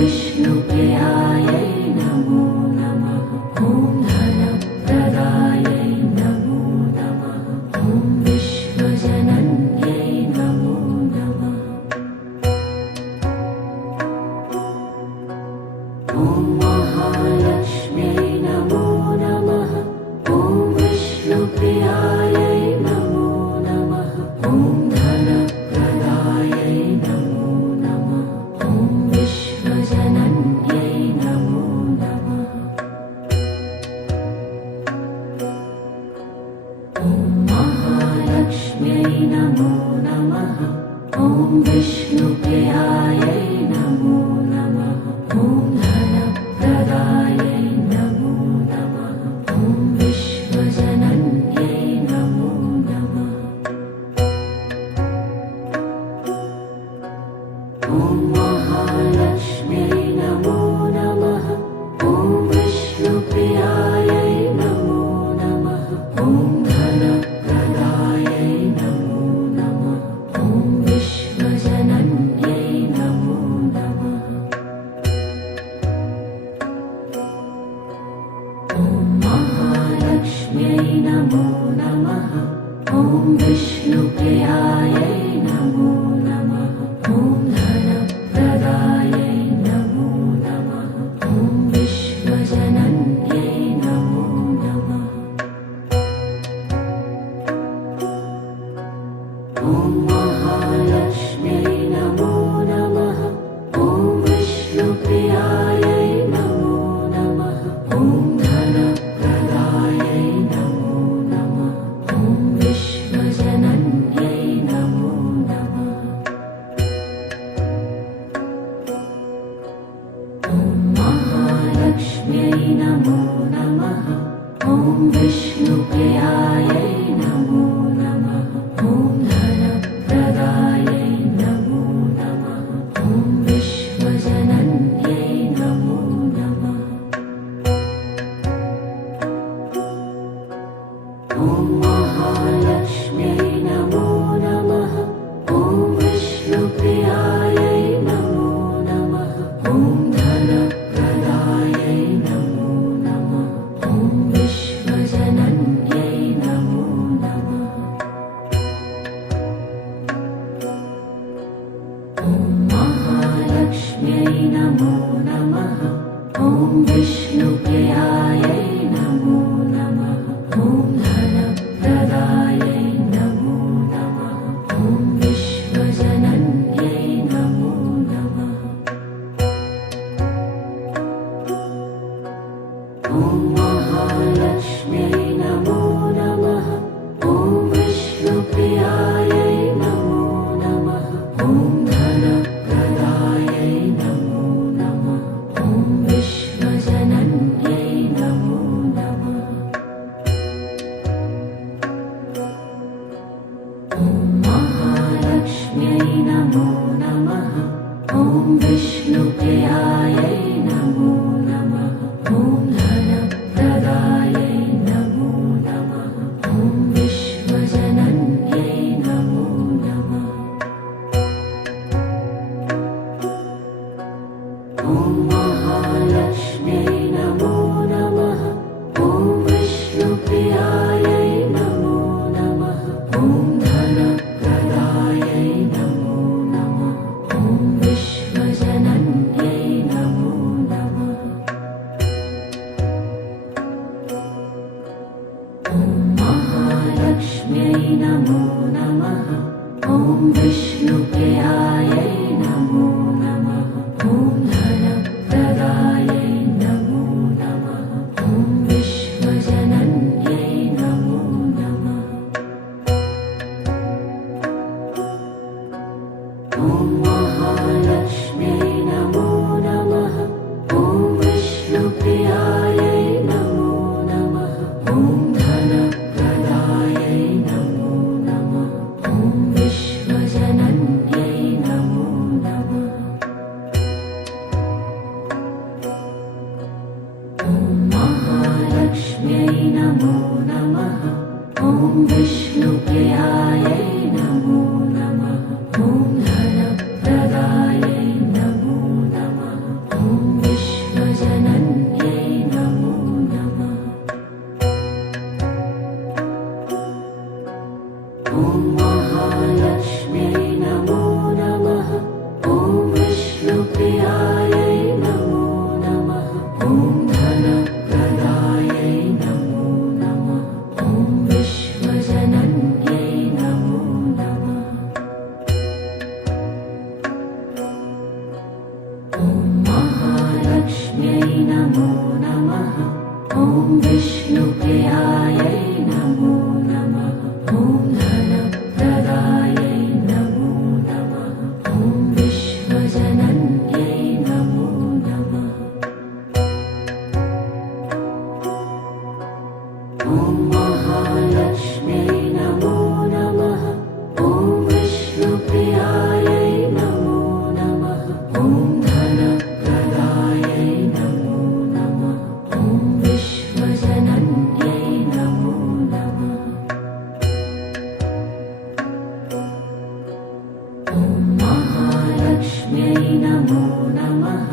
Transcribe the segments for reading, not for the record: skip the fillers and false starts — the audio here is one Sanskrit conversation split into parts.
विष्णुप्रियायै नमो नमः। ॐ धनप्रदायै नमो नमः। ॐ विश्वजनन्यै नमो नमः। ॐ महालक्ष्म्यै नमो नमः। ॐ विष्णुप्रियायै नमो नमः। ॐ धनप्रदायै नमो नमः। ॐ विश्वजनन्यै नमो नमः। ॐ महालक्ष्म्यै नमो नमः। ॐ विष्णुप्रियायै नमो नमः। ॐ धनप्रदायै नमो नमः। ॐ विश्वजनन्यै नमो नमः। ॐ महालक्ष्म्यै नमो नमः। ॐ विष्णुप्रियायै नमो नमः। ॐ धनप्रदायै नमो नमः। ॐ विश्वजनन्यै नमो नमः। ॐ महालक्ष्म्यै नमो नमः। ॐ विष्णुप्रियायै नमो नमः। ॐ धनप्रदायै नमो नमः। ॐ विश्वजनन्यै नमो नमः। ॐ महालक्ष्म्यै नमो नमः। ॐ विष्णुप्रियायै नमो नमः। ॐ धनप्रदायै नमो नमः। ॐ विश्वजनन्यै नमो नमः। ॐ महालक्ष्म्यै नमो नमः। ॐ विष्णुप्रियायै नमो नमः। ॐ धनप्रदायै नमो नमः। ॐ विश्वजनन्यै नमो नमः। ॐ महालक्ष्म्यै नमो नमः। ॐ विष्णुप्रियायै नमो नमः। ॐ धनप्रदायै नमो नमः। ॐ विश्वजनन्यै नमो नमः। ॐ महालक्ष्म्यै नमो नमः। ॐ विष्णुप्रियायै नमो नमः। ॐ धनप्रदायै नमो नमः। ॐ विश्वजनन्यै नमो नमः। ॐ महालक्ष्म्यै नमो नमः। ॐ विष्णुप्रियायै नमो नमः। ॐ धनप्रदायै नमो नमः। ॐ विश्वजनन्यै नमो नमः। ॐ महालक्ष्म्यै नमो नमः। ॐ विष्णुप्रियायै नमो नमः। ॐ धनप्रदायै नमो नमः। ॐ विश्वजनन्यै नमो नमः। ॐ महालक्ष्म्यै नमो नमः। ॐ विष्णुप्रियायै नमो नमः। ॐ धनप्रदायै नमो नमः। ॐ विश्वजनन्यै नमो नमः। ॐ महालक्ष्म्यै नमो नमः। ॐ विष्णुप्रियायै नमो नमः। ॐ धनप्रदायै नमो नमः। ॐ विश्वजनन्यै नमो नमः। ॐ महालक्ष्म्यै नमो नमः। ॐ विष्णुप्रियायै नमो नमः। ॐ धनप्रदायै नमो नमः। ॐ विश्वजनन्यै नमो नमः। ॐ महालक्ष्म्यै नमो नमः। ॐ विष्णुप्रियायै नमो नमः। ॐ धनप्रदायै नमो नमः। ॐ ॐ विष्णुप्रियायै नमो नमः ॐ धनप्रदायै नमो नमः ॐ विश्वजनन्यै नमो नमः ॐ महालक्ष्म्यै नमो नमः ॐ विष्णुप्रियायै नमो नमः ॐ धनप्रदायै नमो नमः ॐ विश्वजनन्यै नमो नमः ॐ महालक्ष्म्यै नमो नमः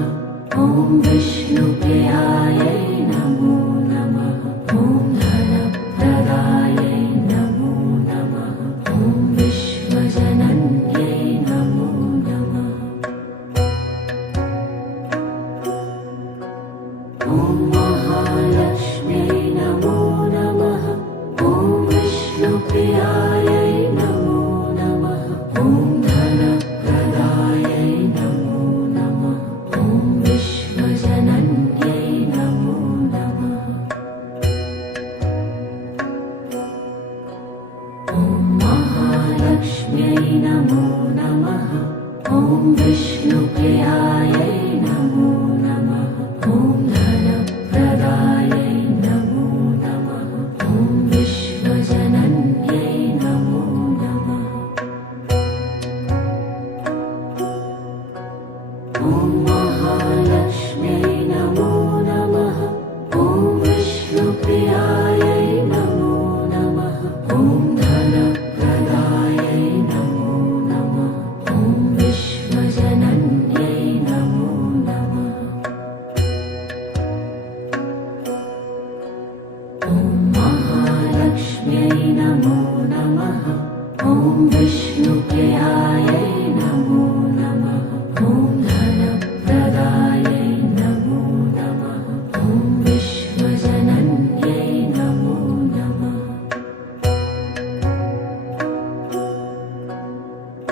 ॐ विष्णुप्रियायै नमो नमः ॐ धनप्रदायै नमो नमः ॐ विश्वजनन्यै नमो नमः ॐ महालक्ष्म्यै नमो नमः ॐ विष्णुप्रियायै नमो नमः ॐ धनप्रदायै नमो नमः ॐ विश्वजनन्यै नमो नमः ॐ महालक्ष्म्यै नमो नमः ॐ विष्णुप्रियायै नमो नमः ॐ धनप्रदायै नमो नमः ॐ विश्वजनन्यै नमो नमः ॐ महालक्ष्म्यै नमो नमः ॐ विष्णुप्रियायै नमो नमः ॐ धनप्रदायै नमो नमः ॐ विश्वजनन्यै नमो नमः ॐ महालक्ष्म्यै नमो नमः ॐ विष्णुप्रियायै नमो नमः ॐ धनप्रदायै नमो नमः ॐ विश्वजनन्यै नमो नमः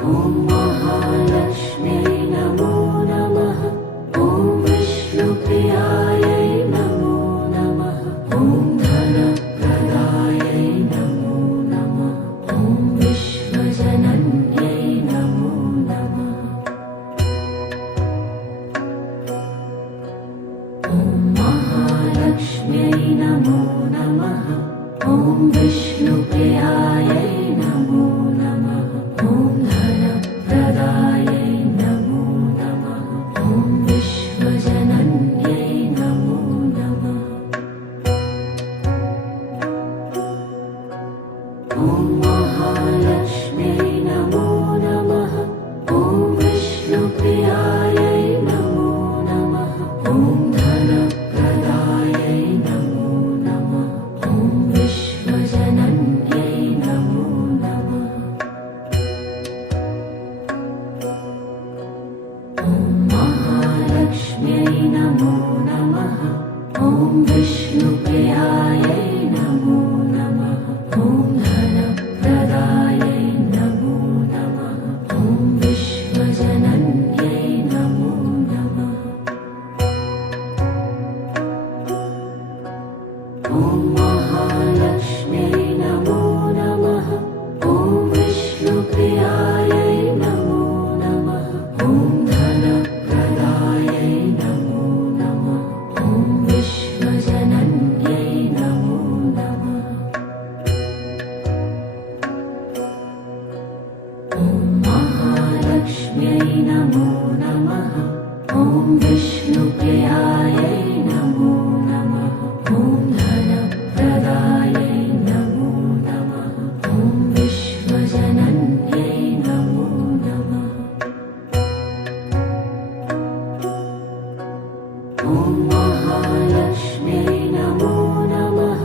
ॐ महालक्ष्म्यै नमो नमः ॐ विष्णुप्रियायै नमो नमः ॐ धनप्रदायै नमो नमः ॐ विश्वजनन्यै नमो नमः ॐ महालक्ष्म्यै नमो नमः ॐ विष्णुप्रियायै नमो नमः ॐ धनप्रदायै नमो नमः ॐ विश्वजनन्यै नमो नमः ॐ महालक्ष्म्यै नमो नमः ॐ विष्णुप्रियायै नमो नमः ॐ धनप्रदायै नमो नमः ॐ विश्वजनन्यै नमो नमः ॐ महालक्ष्म्यै नमो नमः ॐ विष्णुप्रियायै नमो नमः ॐ धनप्रदायै नमो नमः ॐ विश्वजनन्यै नमो नमः ॐ महालक्ष्म्यै नमो नमः ॐ विष्णुप्रियायै नमो नमः ॐ धनप्रदायै नमो नमः ॐ विश्वजनन्यै नमो नमः ॐ महालक्ष्म्यै नमो नमः ॐ विष्णुप्रियायै नमो नमः ॐ धनप्रदायै नमो नमः ॐ विश्वजनन्यै नमो नमः ॐ महालक्ष्म्यै नमो नमः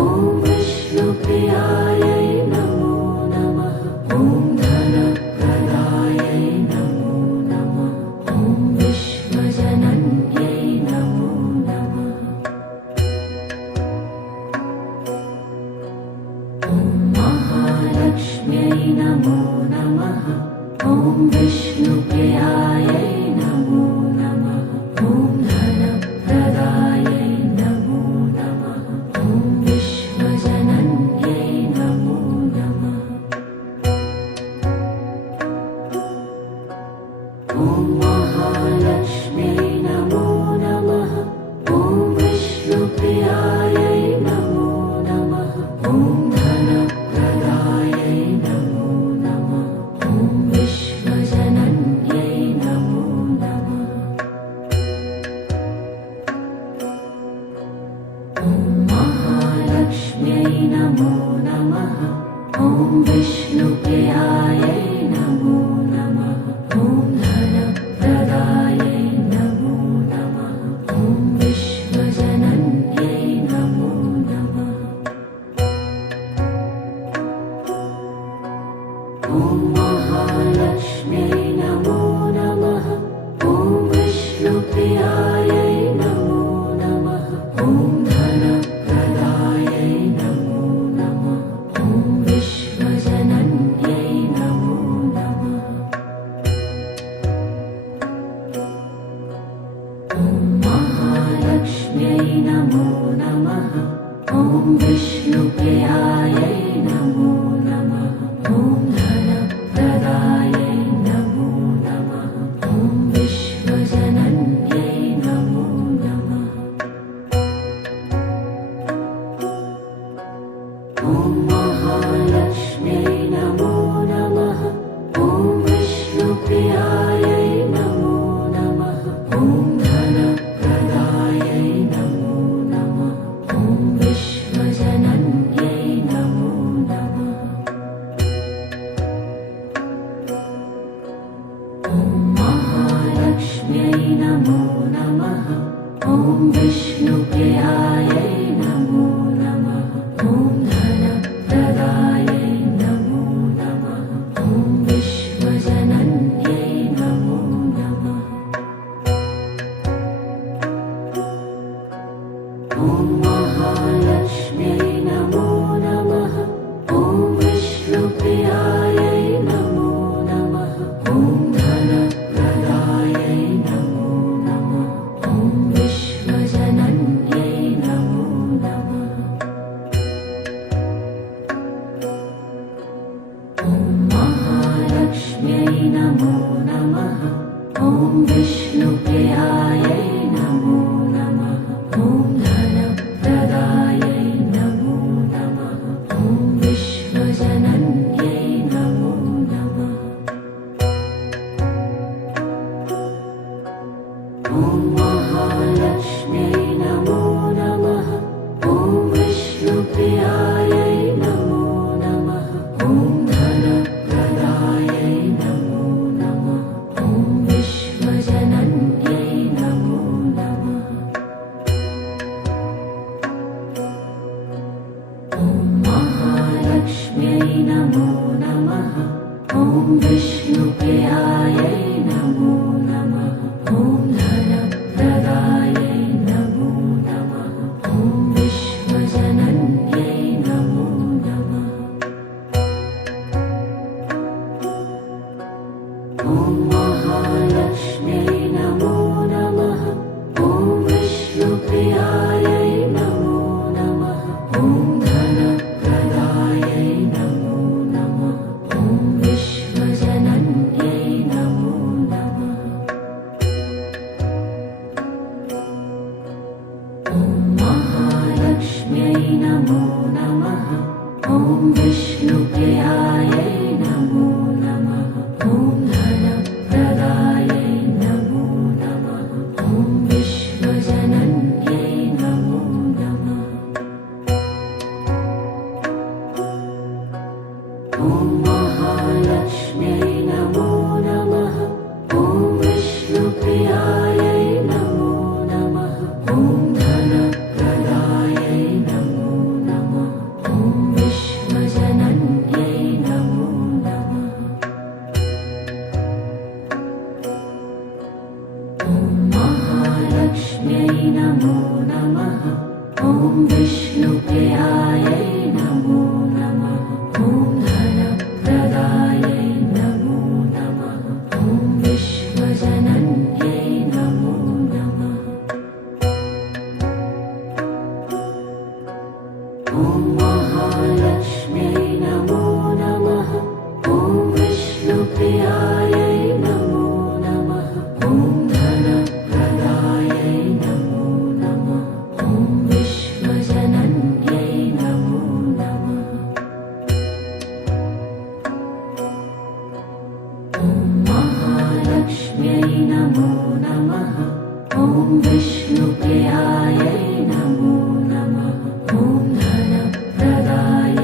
ॐ विष्णुप्रियायै नमो नमः ॐ धनप्रदायै नमो नमः ॐ विश्वजनन्यै नमो नमः ॐ महालक्ष्म्यै नमो नमः ॐ विष्णुप्रियायै नमो नमः ॐ धनप्रदायै नमो नमः ॐ विष्णुप्रियायै नमो नमः ॐ धनप्रदायै नमो नमः ॐ विश्वजनन्यै नमो नमः ॐ महालक्ष्म्यै नमो नमः ॐ विष्णुप्रियायै नमो नमः ॐ धनप्रदायै नमो नमः ॐ विश्वजनन्यै नमो नमः ॐ महालक्ष्म्यै नमो नमः ॐ विष्णुप्रियायै नमो नमः ॐ धनप्रदायै नमो नमः ॐ विश्वजनन्यै नमो नमः ॐ महालक्ष्म्यै नमो नमः ॐ विष्णुप्रियायै नमो नमः ॐ धनप्रदायै नमो नमः ॐ विश्वजनन्यै नमो नमः ॐ महालक्ष्म्यै नमो नमः ॐ विष्णुप्रियायै नमो नमः ॐ धनप्रदायै नमो नमः ॐ विश्वजनन्यै नमो नमः ॐ महालक्ष्म्यै नमो नमः ॐ विष्णुप्रियायै नमो नमः ॐ धनप्रदायै नमो नमः ॐ विश्वजनन्यै नमो नमः ॐ महालक्ष्म्यै नमो नमः ॐ विष्णुप्रियायै नमो नमः ॐ धनप्रदायै नमो नमः ॐ विश्वजनन्यै नमो नमः ॐ महालक्ष्म्यै नमो नमः ॐ विष्णुप्रियायै नमो नमः ॐ धनप्रदायै नमो नमः ॐ विश्वजनन्यै नमो नमः ॐ महालक्ष्म्यै नमो नमः ॐ विष्णुप्रियायै नमो नमः ॐ धनप्रदायै नमो नमः ॐ विश्वजनन्यै नमो नमः ॐ महालक्ष्म्यै नमो नमः ॐ विष्णुप्रियायै नमो नमः ॐ धनप्रदायै नमो नमः ॐ विश्वजनन्यै नमो नमः ॐ महालक्ष्म्यै नमो नमः ॐ विष्णुप्रियायै नमो नमः ॐ धनप्रदायै नमो नमः ॐ विश्वजनन्यै नमो नमः ॐ महालक्ष्म्यै नमो नमः ॐ विष्णुप्रियायै नमो नमः ॐ धनप्रदायै नमो नमः ॐ विश्वजनन्यै नमो नमः ॐ महालक्ष्म्यै नमो नमः ॐ विष्णुप्रियायै नमो नमः ॐ धनप्रदायै नमो नमः ॐ विश्वजनन्यै नमो नमः ॐ महालक्ष्म्यै नमो नमः ॐ विष्णुप्रियायै नमो नमः ॐ धनप्रदायै नमो नमः ॐ विश्वजनन्यै नमो नमः ॐ महालक्ष्म्यै नमो नमः ॐ विष्णुप्रियायै नमो नमः ॐ धनप्रदायै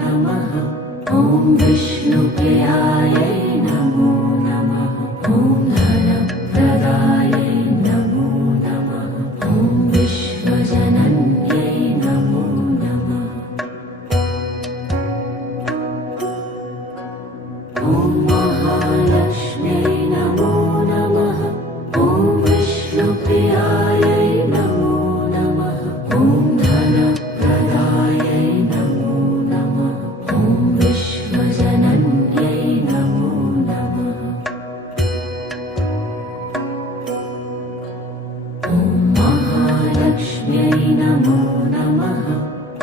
नमः ॐ विष्णुप्रियायै नमो नमः ॐ धनप्रदायै नमो नमः ॐ विश्वजनन्यै नमो नमः ॐ महालक्ष्म्यै नमो नमः ॐ विष्णुप्रियायै नमो नमः ॐ धनप्रदायै नमो नमः ॐ विश्वजनन्यै नमो नमः ॐ महालक्ष्म्यै नमो नमः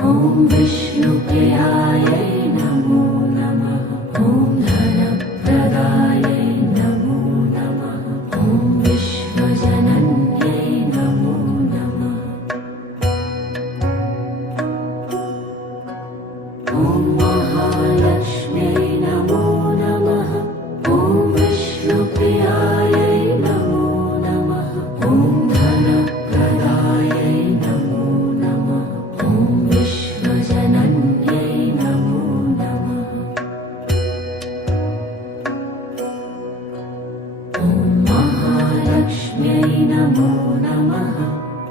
ॐ विष्णुप्रियायै नमो नमः ॐ धनप्रदायै नमो नमः ॐ विश्वजनन्यै नमो नमः ॐ महालक्ष्म्यै नमो नमः ॐ विष्णुप्रियायै नमो नमः ॐ धनप्रदायै नमो नमः ॐ विश्वजनन्यै नमो नमः ॐ महालक्ष्म्यै नमो नमः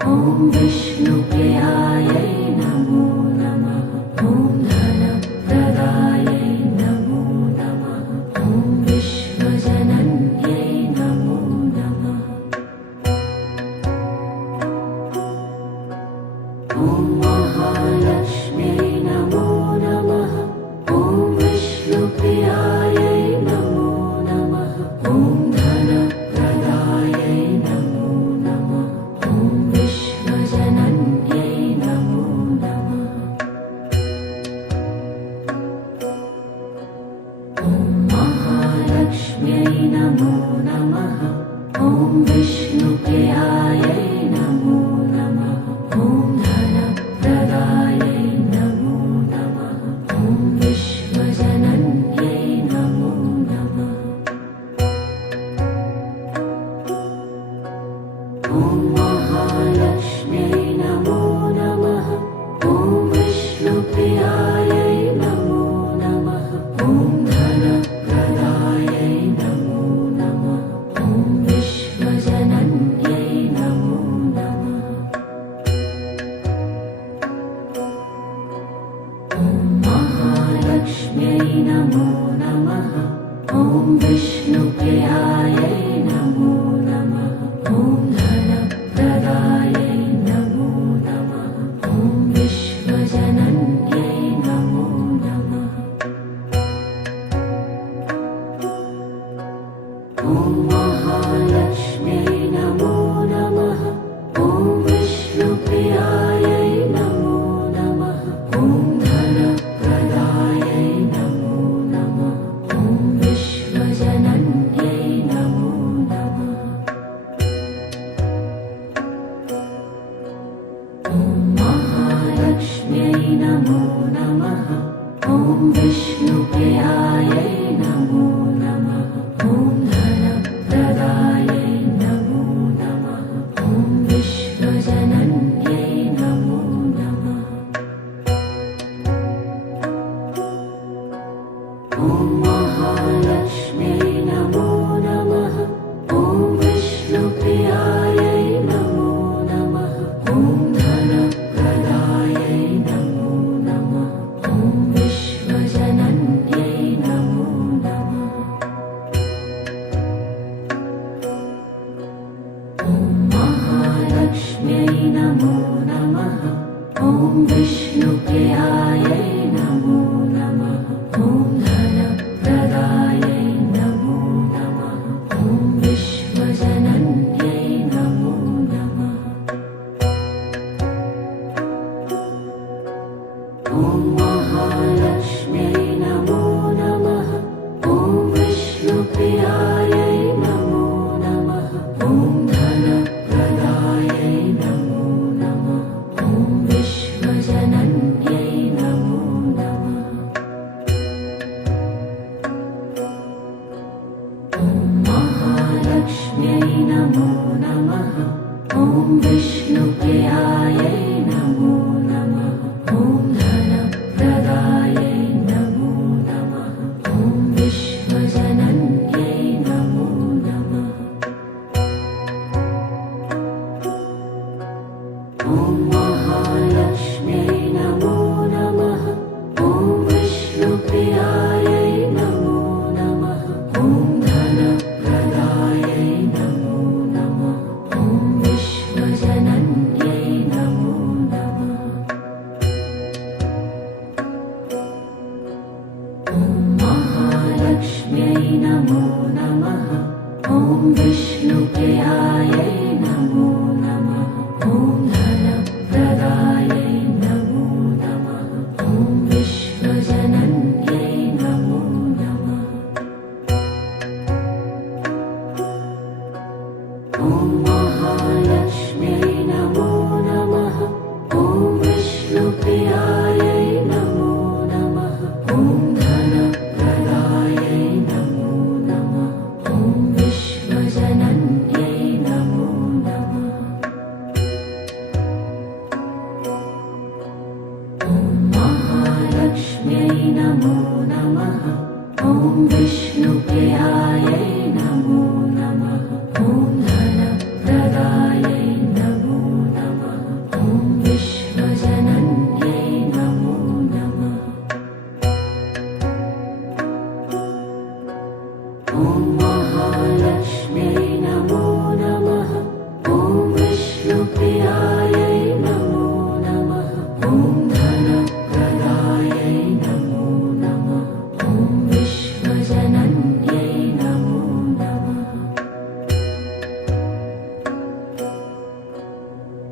ॐ विष्णुप्रियायै नमो नमः ॐ धनप्रदायै नमो नमः ॐ विश्वजनन्यै नमो नमः ॐ महालक्ष्म्यै नमो नमः ॐ विष्णुप्रियायै नमो नमः ॐ धनप्रदायै नमो नमः ॐ विश्वजनन्यै नमो नमः ॐ महालक्ष्म्यै नमो नमः ॐ विष्णुप्रियायै नमो नमः ॐ धनप्रदायै नमो नमः ॐ विश्वजनन्यै नमो नमः ॐ महालक्ष्म्यै नमो नमः ॐ विष्णुप्रियायै नमो नमः ॐ धनप्रदायै नमो नमः ॐ विश्वजनन्यै नमो नमः ॐ महालक्ष्म्यै नमो नमः ॐ विष्णुप्रियायै नमो नमः ॐ धनप्रदायै नमो नमः ॐ विश्वजनन्यै नमो नमः ॐ महालक्ष्म्यै नमो नमः ॐ विष्णुप्रियायै नमो नमः ॐ धनप्रदायै नमो नमः ॐ विश्वजनन्यै नमो नमः ॐ महालक्ष्म्यै नमो नमः ॐ विष्णुप्रियायै नमो नमः ॐ धनप्रदायै नमो नमः ॐ विश्वजनन्यै नमो नमः ॐ महालक्ष्म्यै नमो नमः ॐ विष्णुप्रियायै नमो नमः ॐ धनप्रदायै नमो नमः ॐ विश्वजनन्यै नमो नमः ॐ महालक्ष्म्यै नमो नमः ॐ विष्णुप्रियायै नमो नमः ॐ धनप्रदायै महालक्ष्म्यै नमो नमः। ॐ विष्णुप्रियायै नमो नमः। ॐ धनप्रदायै नमो नमः। ॐ विश्वजनन्यै नमो नमः। ॐ महालक्ष्म्यै नमो नमः। ॐ विष्णुप्रियायै नमो नमः। ॐ धनप्रदायै नमो नमः। ॐ विश्वजनन्यै नमो नमः। ॐ महालक्ष्म्यै नमो नमः। ॐ विष्णुप्रियायै नमो नमः। ॐ धनप्रदायै नमो नमः। ॐ विश्वजनन्यै नमो नमः। ॐ महालक्ष्म्यै नमो नमः। ॐ विष्णुप्रियायै नमो नमः। ॐ धनप्रदायै नमो नमः। ॐ विश्वजनन्यै नमो नमः।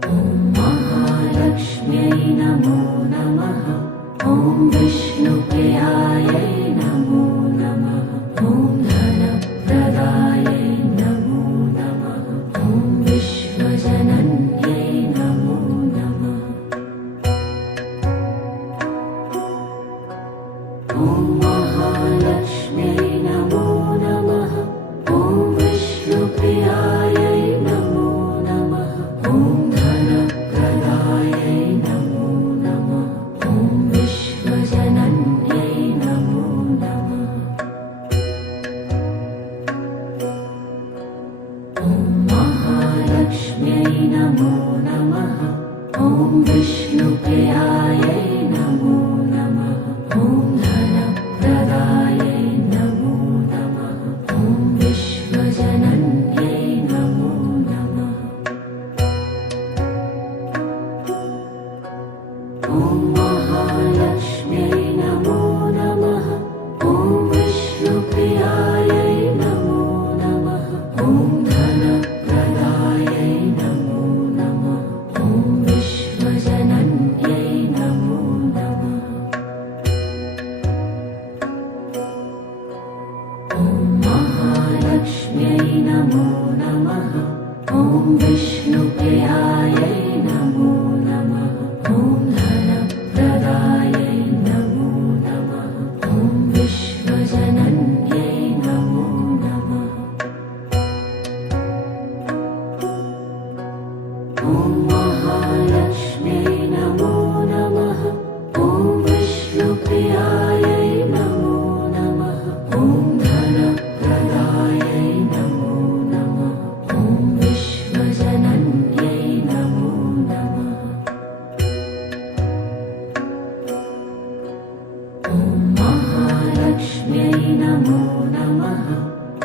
ॐ महालक्ष्म्यै नमो नमः। ॐ विष्णुप्रियायै नमो नमः। ॐ धनप्रदायै नमो नमः। ॐ विश्वजनन्यै नमो नमः। ॐ महालक्ष्म्यै नमो नमः। ॐ विष्णुप्रियायै नमो नमः। ॐ धनप्रदायै नमो नमः। ॐ विश्वजनन्यै नमो नमः। ॐ महालक्ष्म्यै नमो नमः। ॐ विष्णुप्रियायै नमो नमः। ॐ धनप्रदायै नमो नमः। ॐ विश्वजनन्यै नमो नमः। ॐ महालक्ष्म्यै नमो नमः। ॐ विष्णुप्रियायै नमो नमः। ॐ धनप्रदायै नमो नमः। ॐ विश्वजनन्यै नमो नमः। ॐ महालक्ष्म्यै नमो नमः। ॐ विष्णुप्रियायै नमो नमः। ॐ धनप्रदायै नमो नमः। ॐ विश्वजनन्यै नमो नमः। ॐ महालक्ष्म्यै नमो नमः। ॐ विष्णुप्रियायै नमो नमः। ॐ धनप्रदायै नमो नमः। ॐ विश्वजनन्यै नमो नमः। ॐ महालक्ष्म्यै नमो नमः।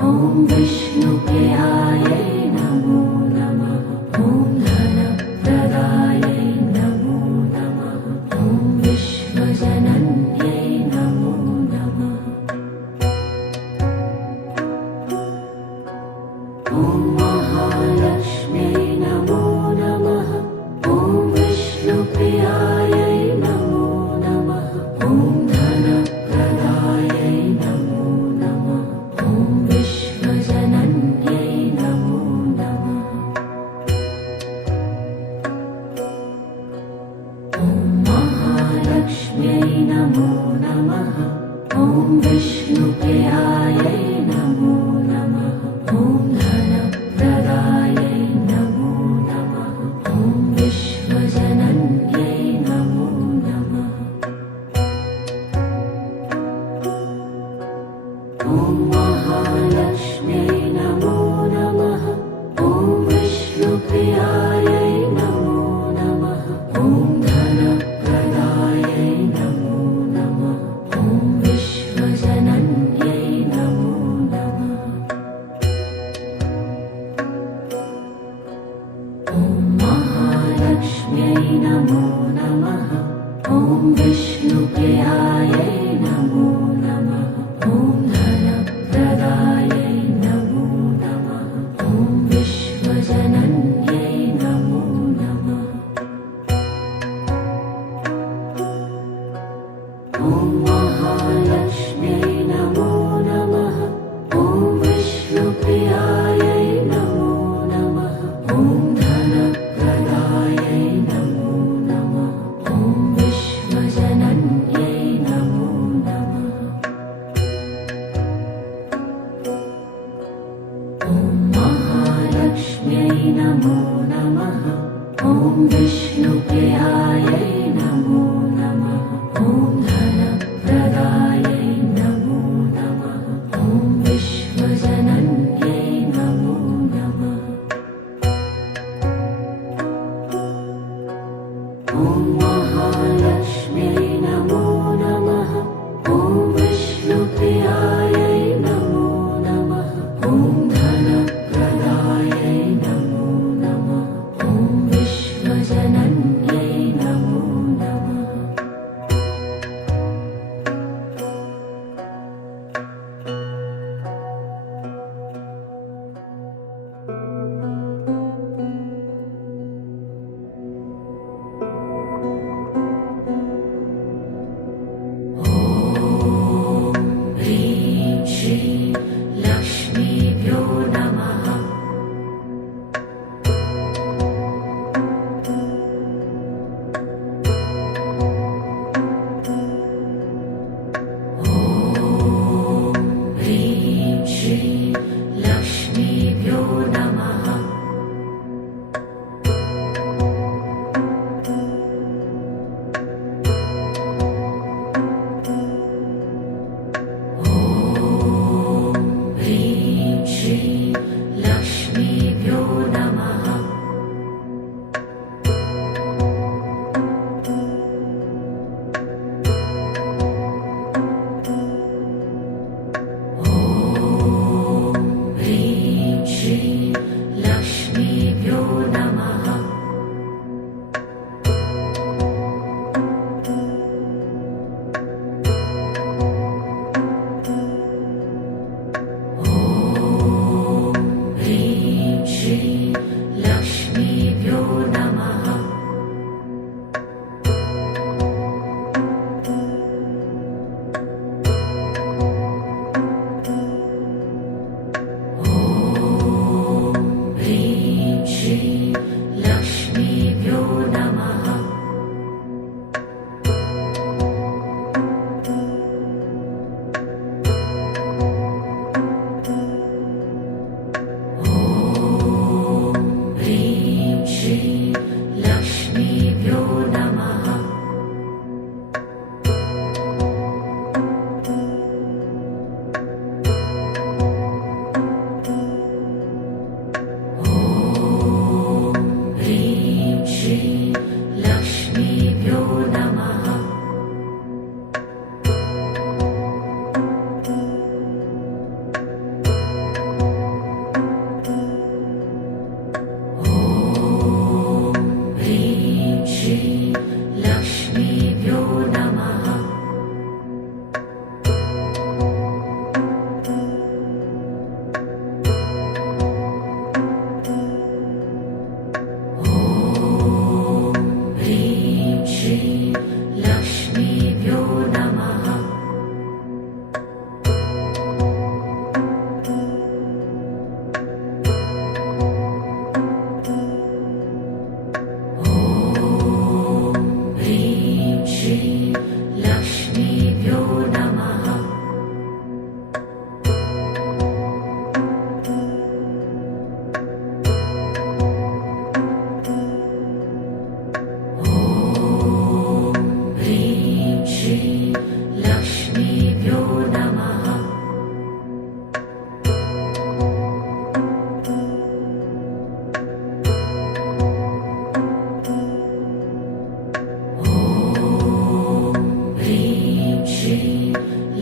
ॐ विष्णुप्रियायै नमो नमः। ॐ धनप्रदायै नमो नमः। ॐ विश्वजनन्यै नमो नमः। ॐ महालक्ष्म्यै नमो नमः। ॐ विष्णुप्रियायै नमो नमः। ॐ धनप्रदायै नमो नमः। ॐ विश्वजनन्यै नमो नमः। ॐ महालक्ष्म्यै नमो नमः। ॐ विष्णुप्रियायै नमो नमः। ॐ धनप्रदायै नमो नमः। ॐ विश्वजनन्यै नमो नमः। ॐ महालक्ष्म्यै नमो नमः। ॐ विष्णुप्रियायै नमो नमः। ॐ धनप्रदायै नमो नमः। ॐ विश्वजनन्यै नमो नमः। ॐ महालक्ष्म्यै नमो नमः। ॐ विष्णुप्रियायै नमो नमः। ॐ धनप्रदायै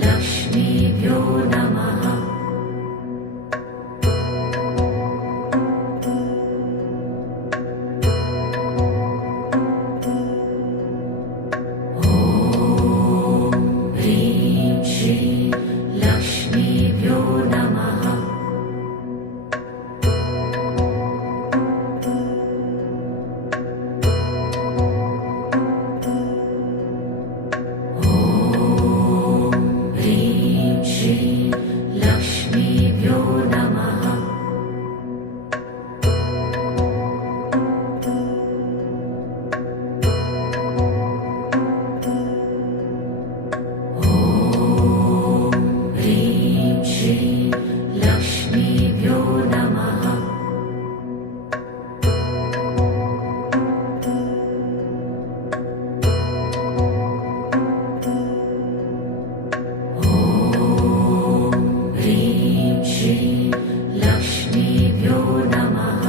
लक्ष्मीभ्यो नमः। ह्रीं श्रीं लक्ष्मीभ्यो नमः। ह्रीं श्रीं लक्ष्मीभ्यो नमः। ह्रीं श्रीं लक्ष्मीभ्यो नमः। ह्रीं श्रीं लक्ष्मीभ्यो नमः।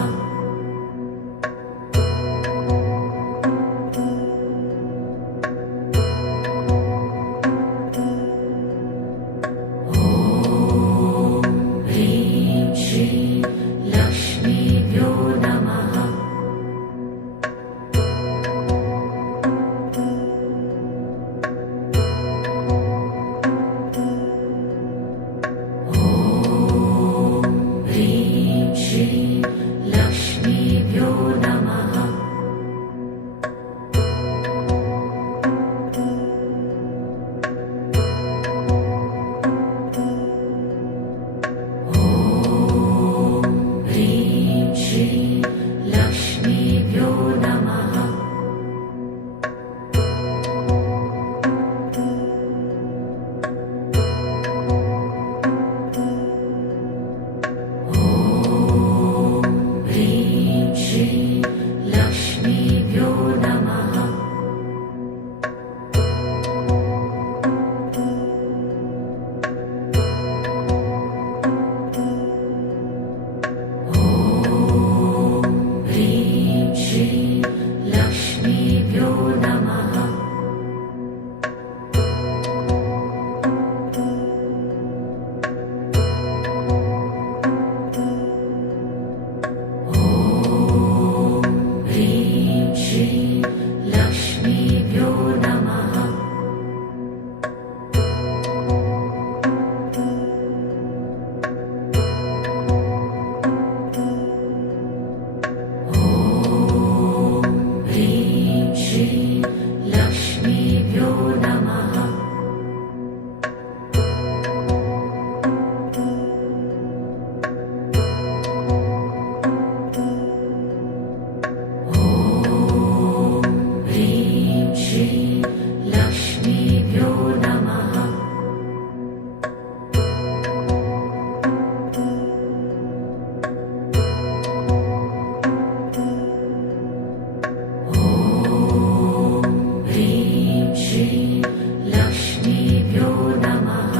ह्रीं श्रीं लक्ष्मीभ्यो नमः। ह्रीं श्रीं लक्ष्मीभ्यो नमः। ह्रीं श्रीं लक्ष्मीभ्यो नमः। ह्रीं श्रीं लक्ष्मीभ्यो नमः। ह्रीं श्रीं लक्ष्मीभ्यो नमः। ह्रीं श्रीं लक्ष्मीभ्यो नमः। ह्रीं श्रीं लक्ष्मीभ्यो नमः। ह्रीं श्रीं लक्ष्मीभ्यो नमः। ह्रीं श्रीं लक्ष्मीभ्यो नमः।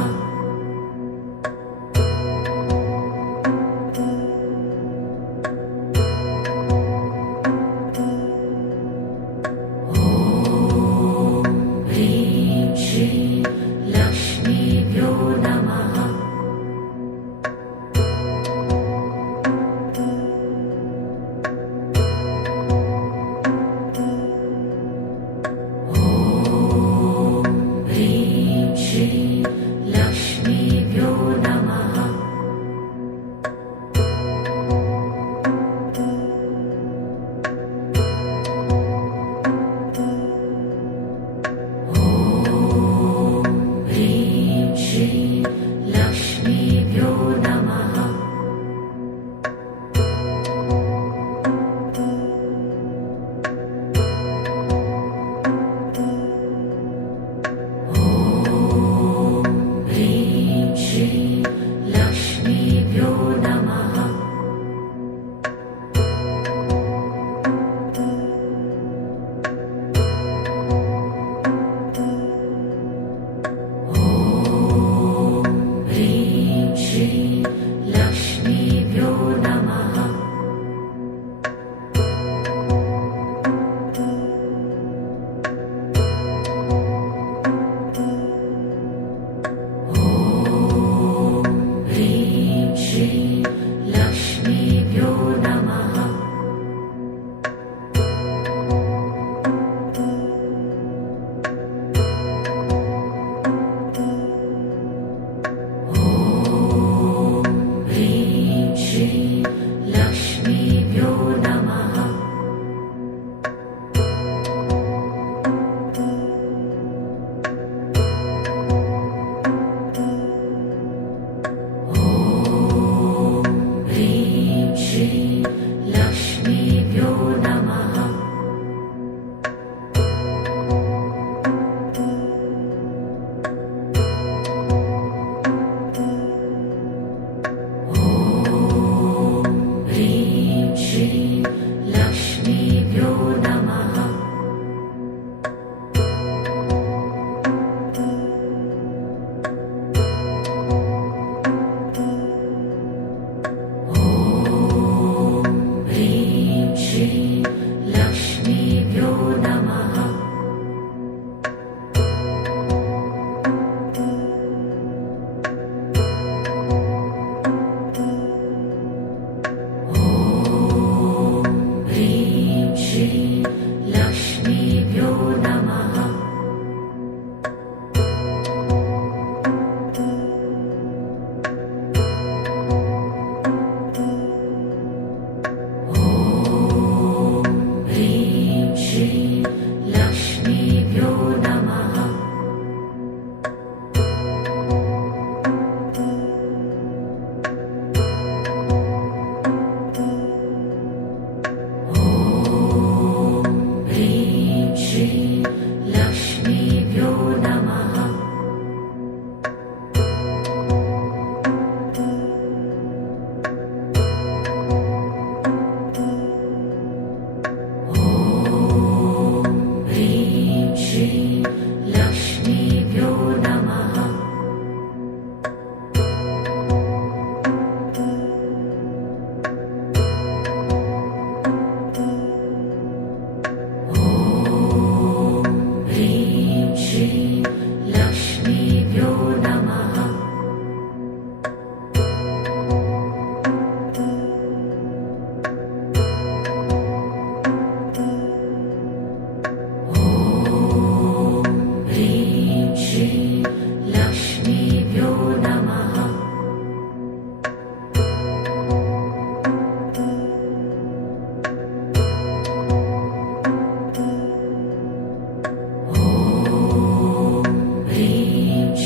ह्रीं श्रीं लक्ष्मीभ्यो नमः। ह्रीं श्रीं लक्ष्मीभ्यो नमः। ह्रीं श्रीं लक्ष्मीभ्यो नमः।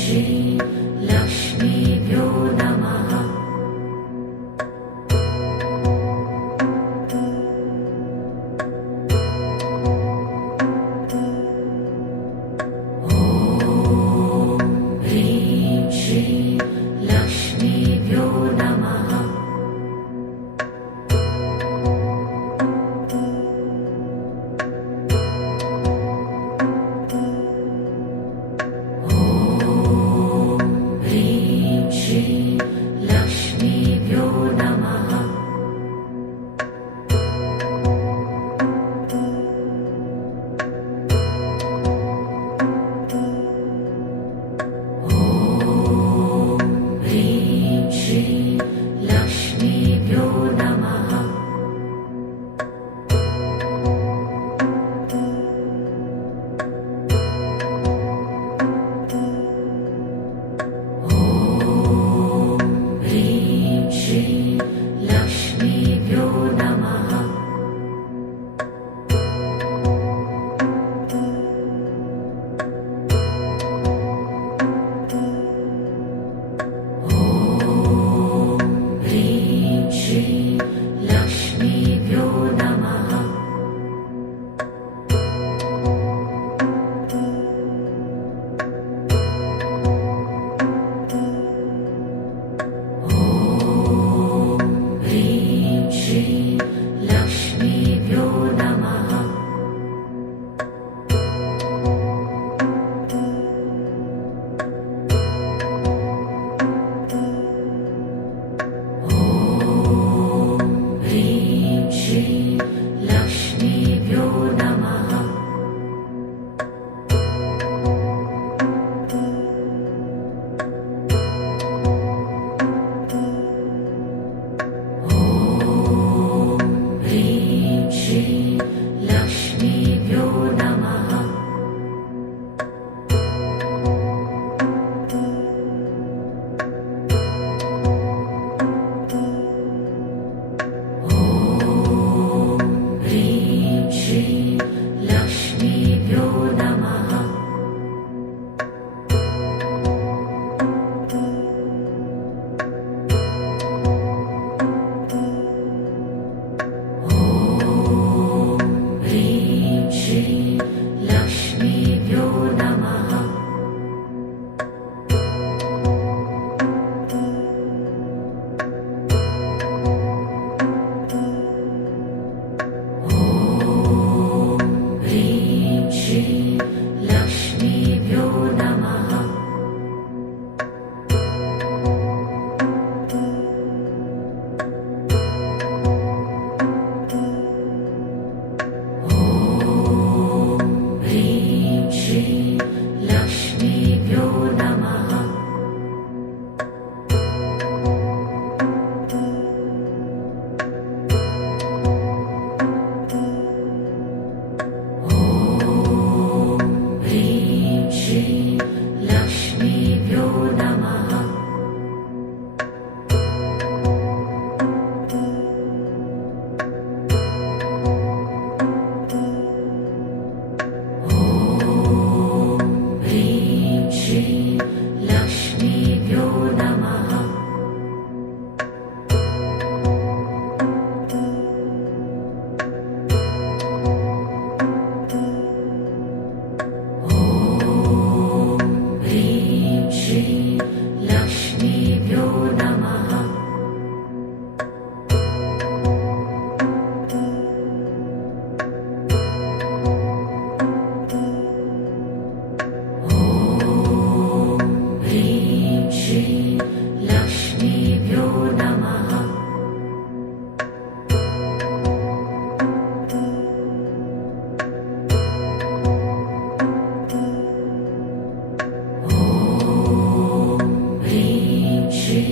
श्री लक्ष्मीभ्यो नमः। ह्रीं श्री लक्ष्मीभ्यो नमः। ह्रीं श्री लक्ष्मीभ्यो नमः। ह्रीं श्री लक्ष्मीभ्यो नमः। ह्रीं श्री लक्ष्मीभ्यो नमः। ह्रीं श्री लक्ष्मीभ्यो नमः। ह्रीं श्री लक्ष्मीभ्यो नमः। ह्रीं श्री लक्ष्मीभ्यो नमः। ह्रीं श्री लक्ष्मीभ्यो नमः। ह्रीं श्री लक्ष्मीभ्यो नमः। ह्रीं श्री लक्ष्मीभ्यो नमः। ह्रीं श्री लक्ष्मीभ्यो नमः। ह्रीं श्री लक्ष्मीभ्यो नमः। ह्रीं श्री लक्ष्मीभ्यो नमः। ह्रीं श्री लक्ष्मीभ्यो नमः। ह्रीं श्री लक्ष्मीभ्यो नमः। ह्रीं श्री लक्ष्मीभ्यो नमः। ह्रीं श्री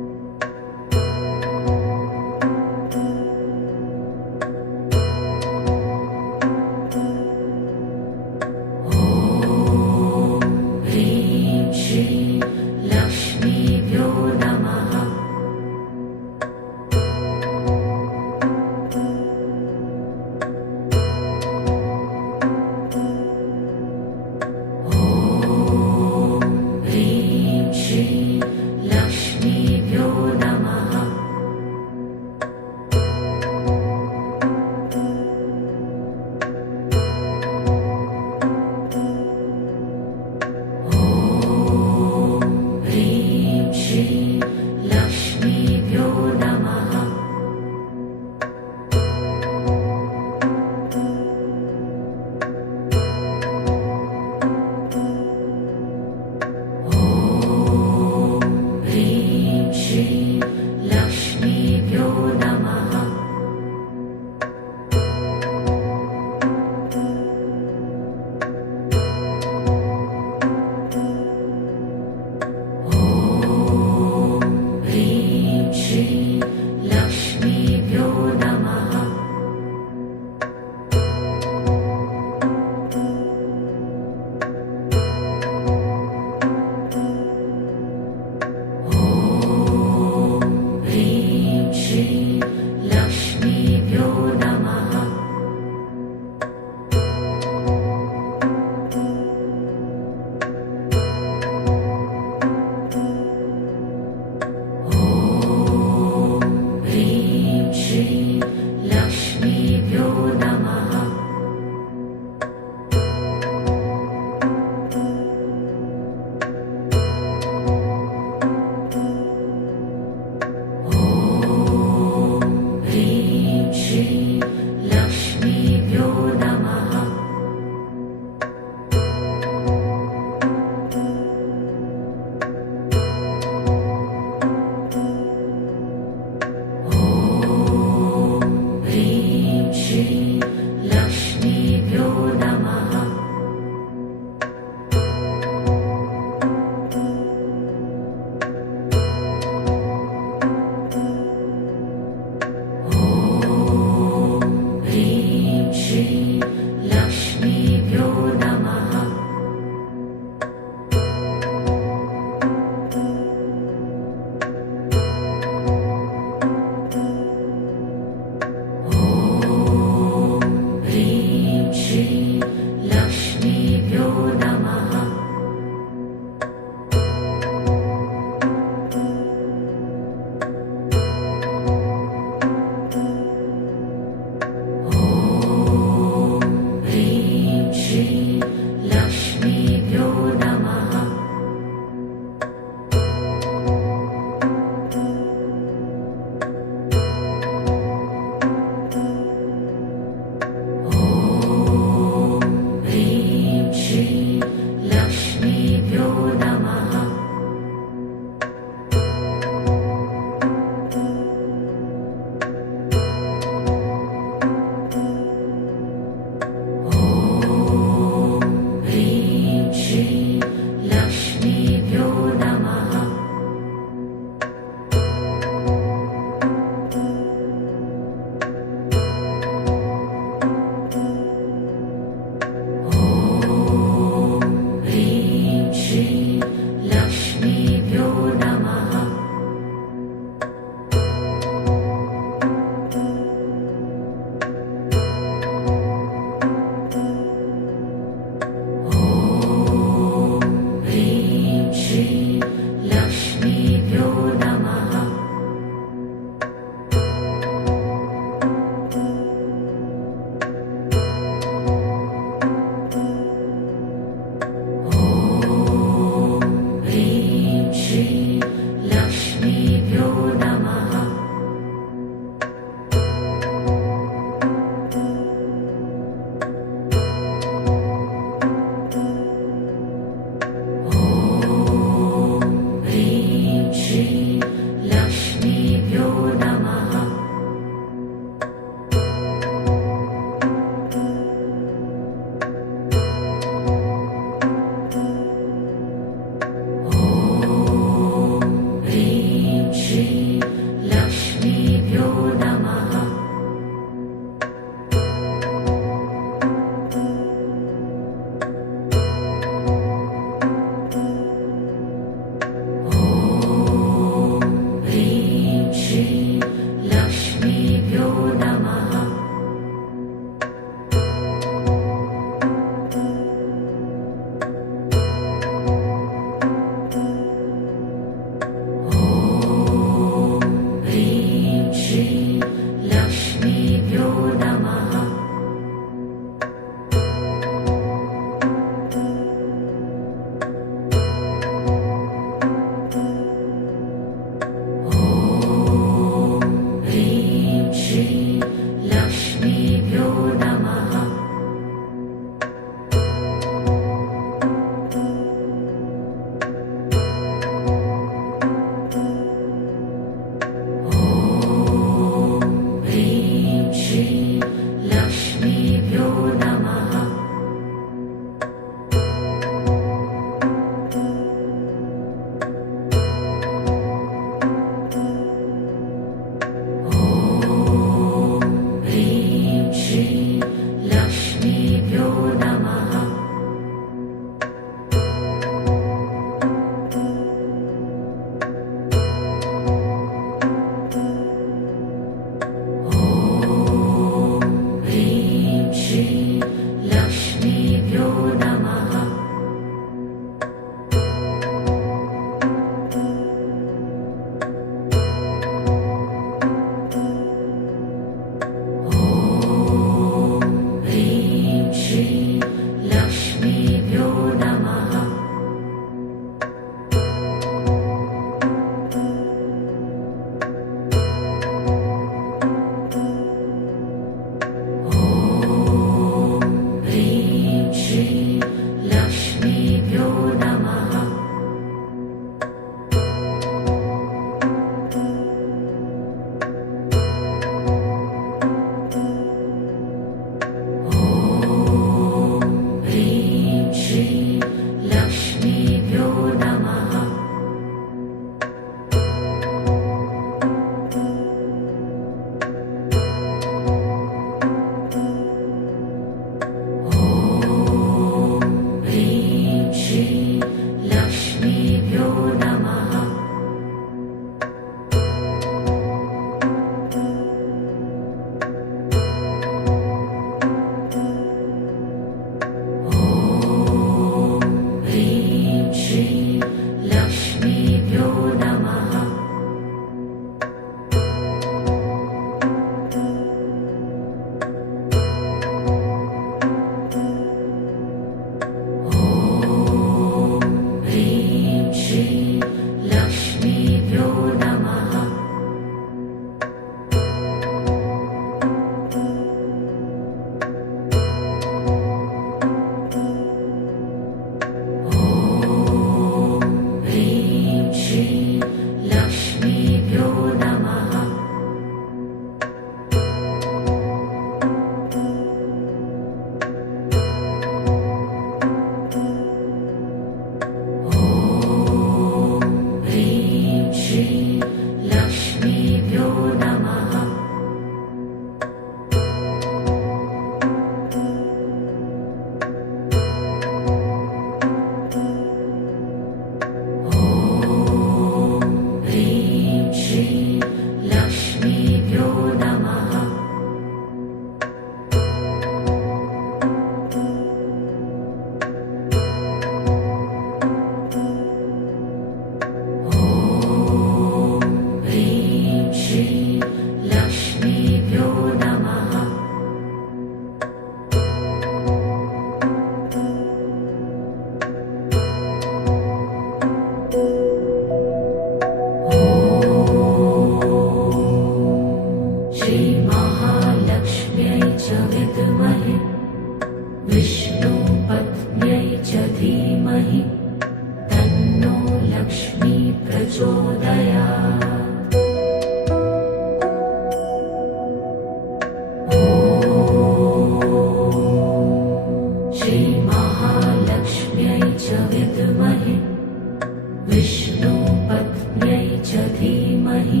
विष्णुपत्न्यै च धीमहि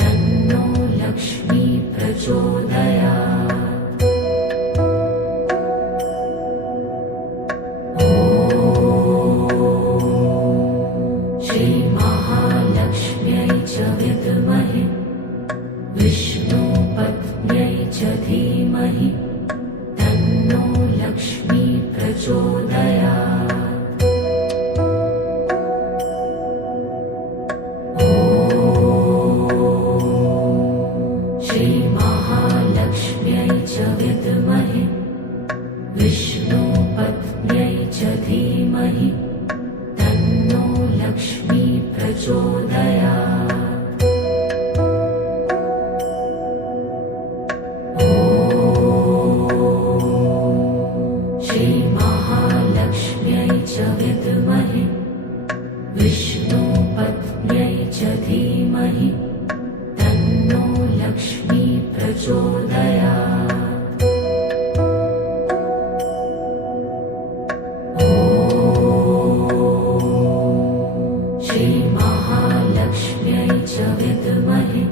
तन्नो लक्ष्मी प्रचोदयात्। ॐ श्रीमहालक्ष्म्यै च विद्महे विष्णुपत्न्यै च धीमहि तन्नो लक्ष्मी प्रचोदयात्। श्रीमहालक्ष्म्यै च विद्महे विष्णुपत्न्यै च धीमहि तन्नो लक्ष्मी प्रचोदयात्। ॐ श्रीमहालक्ष्म्यै च विद्महे विष्णुपत्न्यै च धीमहि तन्नो लक्ष्मी प्रचोदयात्। ॐ श्रीमहालक्ष्म्यै च विद्महे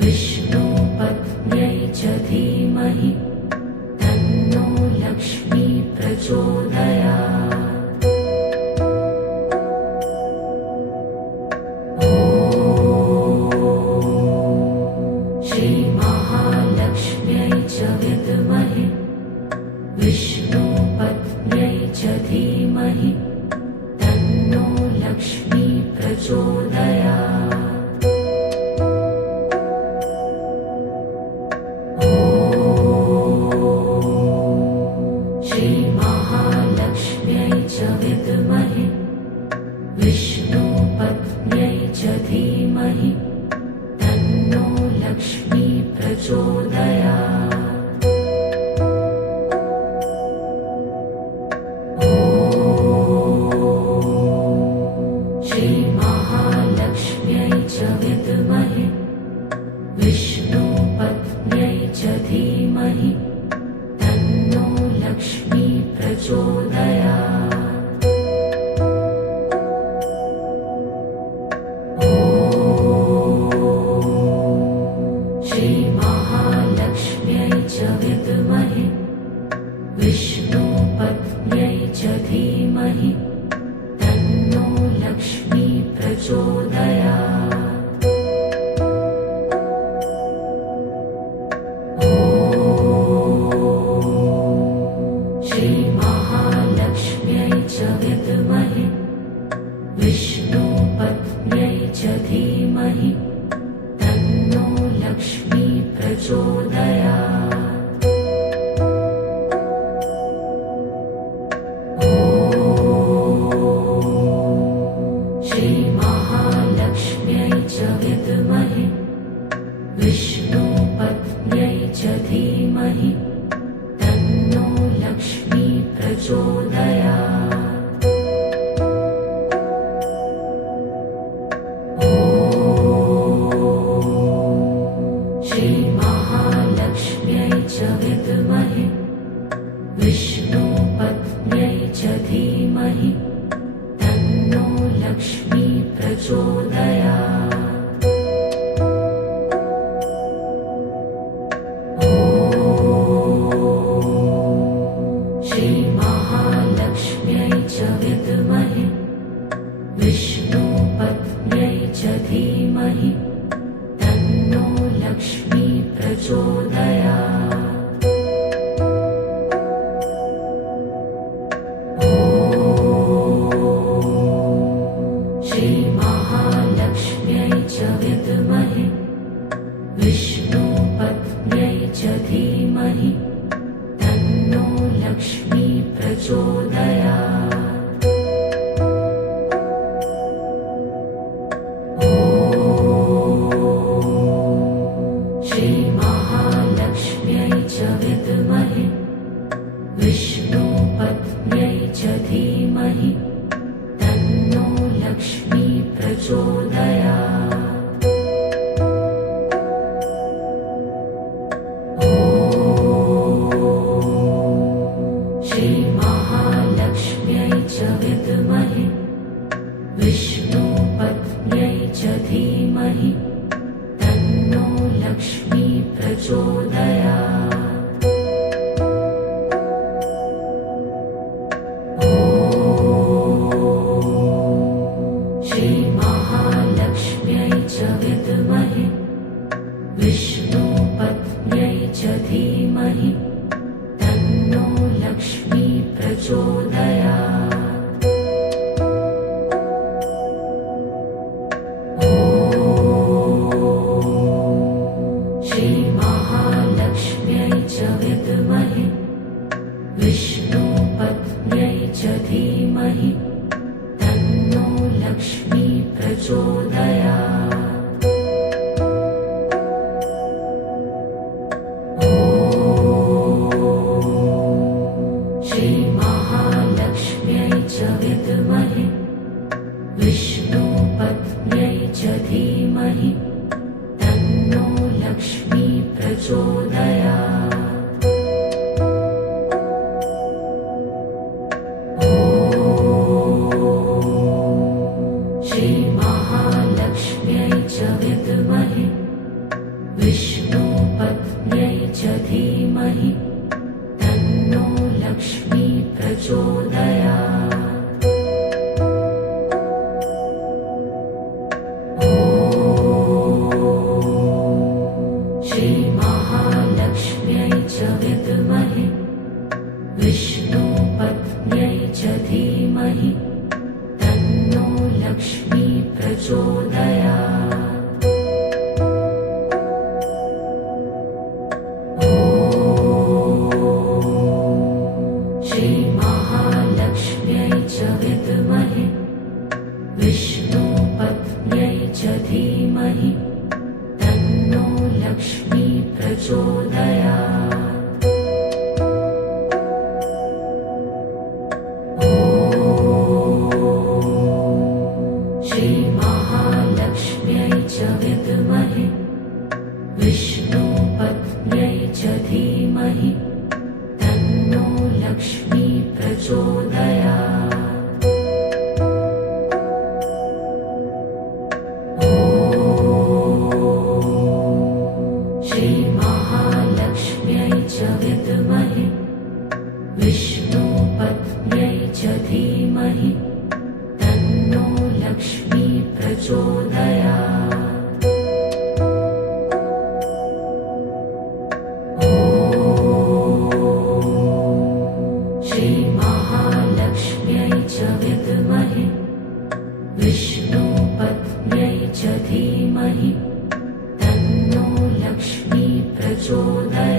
विष्णुपत्न्यै च धीमहि तन्नो लक्ष्मी प्रचोदयात्। ॐ श्रीमहालक्ष्म्यै च विद्महे विष्णुपत्न्यै च धीमहि तन्नो लक्ष्मी प्रचोदयात्। ॐ श्रीमहालक्ष्म्यै च विद्महे विष्णुपत्न्यै च धीमहि तन्नो लक्ष्मी प्रचोदयात्। ॐ श्रीमहालक्ष्म्यै च विद्महे विष्णुपत्न्यै च धीमहि तन्नो लक्ष्मी प्रचोदयात्। ॐ श्रीमहालक्ष्म्यै च विद्महे विष्णुपत्न्यै च धीमहि तन्नो लक्ष्मी प्रचोदयात्। ॐ श्रीमहालक्ष्म्यै च विद्महे विष्णुपत्न्यै च धीमहि तन्नो लक्ष्मी प्रचोदयात्। ॐ श्रीमहालक्ष्म्यै च विद्महे विष्णुपत्न्यै च धीमहि तन्नो लक्ष्मी प्रचोदयात्। ॐ श्रीमहालक्ष्म्यै च विद्महे विष्णुपत्न्यै च धीमहि तन्नो लक्ष्मी प्रचोदयात्। ॐ श्रीमहालक्ष्म्यै च विद्महे विष्णुपत्न्यै च धीमहि तन्नो लक्ष्मी प्रचोदयात्। ॐ श्रीमहालक्ष्म्यै च विद्महे विष्णुपत्न्यै च धीमहि तन्नो लक्ष्मी प्रचोदयात्। ॐ श्रीमहालक्ष्म्यै च विद्महे विष्णुपत्न्यै च धीमहि तन्नो लक्ष्मी प्रचोदयात्। ॐ श्रीमहालक्ष्म्यै विष्णुपत्न्यै च धीमहि तन्नो लक्ष्मी प्रचोदयात्। ॐ श्रीमहालक्ष्म्यै च विद्महे विष्णुपत्न्यै च धीमहि तन्नो लक्ष्मी प्रचोदयात्। ॐ श्रीमहालक्ष्म्यै च विद्महे विष्णुपत्न्यै च धीमहि तन्नो लक्ष्मी प्रचोदयात्। ॐ श्रीमहालक्ष्म्यै च विद्महे विष्णुपत्न्यै च धीमहि तन्नो लक्ष्मी प्रचोदयात्। ॐ श्रीमहालक्ष्म्यै च विद्महे विष्णुपत्न्यै च धीमहि तन्नो लक्ष्मी प्रचोदयात्। ॐ श्रीमहालक्ष्म्यै च विद्महे विष्णुपत्न्यै च धीमहि तन्नो लक्ष्मी प्रचोदयात्। ॐ श्रीमहालक्ष्म्यै च विद्महे विष्णुपत्न्यै च धीमहि तन्नो लक्ष्मी प्रचोदयात्। ॐ श्रीमहालक्ष्म्यै च विद्महे विष्णुपत्न्यै च धीमहि तन्नो लक्ष्मी प्रचोदयात्। ॐ श्रीमहालक्ष्म्यै च विद्महे विष्णुपत्न्यै च धीमहि तन्नो लक्ष्मी प्रचोदयात्। ॐ श्रीमहालक्ष्म्यै च विद्महे विष्णुपत्न्यै च धीमहि तन्नो लक्ष्मी प्रचोदयात्।